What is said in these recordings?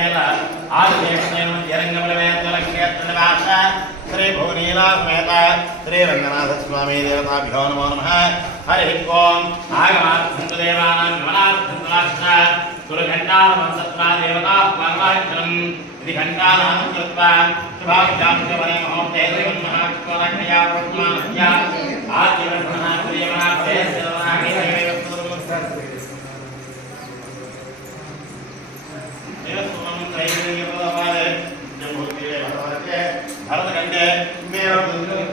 సమేత ఆదిదేవసేన జరంగమలవేత్తలక్షేత్రనివాస శ్రీ భువనీలా సమేత శ్రీ రంగనాథ స్వామి దేవతాభ్యో నమో నమ హరి ఓం ఆగమార్థంతు దేవానాం గమనార్థంతులాక్ష సురఘంటానమంతత్వా దేవతా పరమాక్షరం ఇది ఘంటానాం కృత్వా శుభాభ్యాం శుభనే మహోతే దేవం మహావిష్ణురక్షయా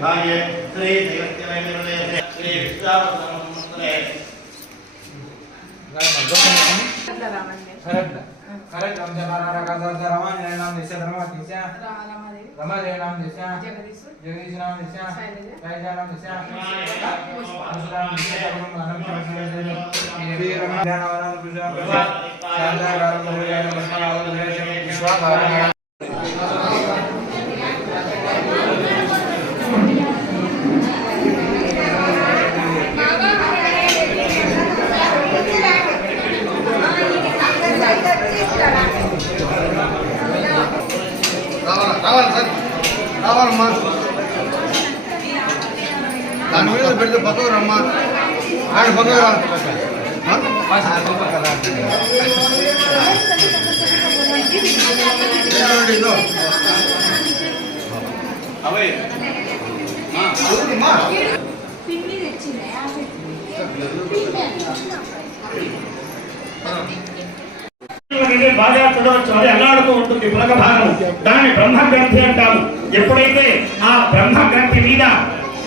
శ్రీమద్భాగ్య శ్రీ జగత్యవైనిర్ణయ శ్రీ విశ్వాసనమస్తే కరెక్ట్ రామ రామ నామ చేశా రామ చేశా రమాదేవి నామ చేశా జగదీశ్ జగదీశ్ నామ రావాలమ్మా దాని మీద పెడితే పక్కకు రమ్మా ఆయన పక్కకు రా బాగా చూడవచ్చు అది భాగము ఉంటుంది పులక భాగము దాన్ని బ్రహ్మ గ్రంథి అంటాము ఎప్పుడైతే ఆ బ్రహ్మ గ్రంథి మీద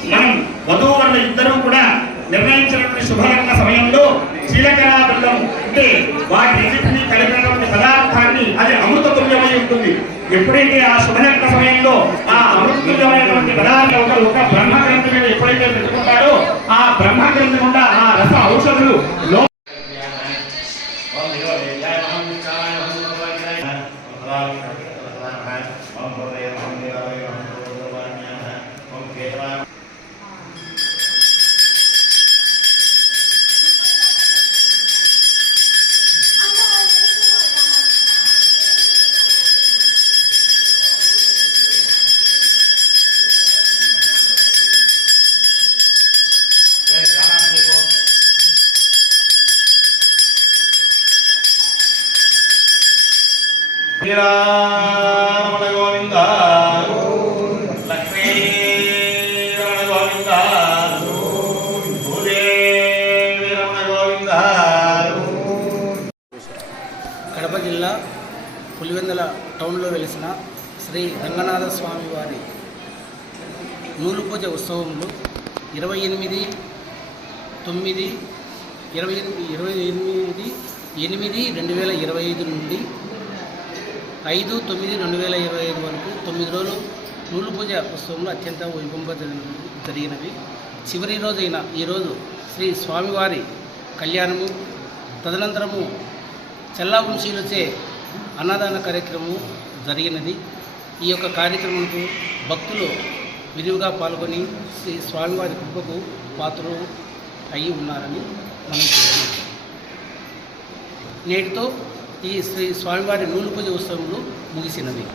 మనం వధూవరుల ఇద్దరూ కూడా నిర్ణయించినటువంటి శుభలగ్న సమయంలో శీలకరా బృందం అంటే వాటి రెండింటినీ కలిపినటువంటి పదార్థాన్ని అది అమృత తుల్యమై ఉంటుంది. ఎప్పుడైతే ఆ శుభలగ్న సమయంలో ఆ అమృతతుల్యమైనటువంటి పదార్థం ఒకరు ఒక బ్రహ్మ గ్రంథి మీద ఎప్పుడైతే పెట్టుకుంటారో ఆ బ్రహ్మ గ్రంథి గుండా ఆ రస ఔషధులు Thank you. శ్రీరామణ గోవింద లక్ష్మీరమణ గోవింద భూదేవి రమణ గోవింద కడప జిల్లా పులివెందల టౌన్లో వెలిసిన శ్రీ రంగనాథ స్వామి వారి నూలు పూజ ఉత్సవంలో ఇరవై ఎనిమిది తొమ్మిది ఇరవై ఎనిమిది ఇరవై ఎనిమిది ఎనిమిది రెండు వేల ఇరవై ఐదు నుండి ఐదు తొమ్మిది రెండు వేల ఇరవై ఐదు వరకు తొమ్మిది రోజులు నూలు పూజ ఉత్సవంలో అత్యంత వైభవంగా జరిగినవి. చివరి రోజైన ఈరోజు శ్రీ స్వామివారి కళ్యాణము తదనంతరము చల్లావంశీలచే అన్నదాన కార్యక్రమం జరిగినది. ఈ యొక్క కార్యక్రమంకు భక్తులు విరివిగా పాల్గొని శ్రీ స్వామివారి కృపకు పాత్రలు అయి ఉన్నారని మనం నేటితో ఈ శ్రీ స్వామివారి నూలు పూజ ఉత్సవములు ముగిసినవి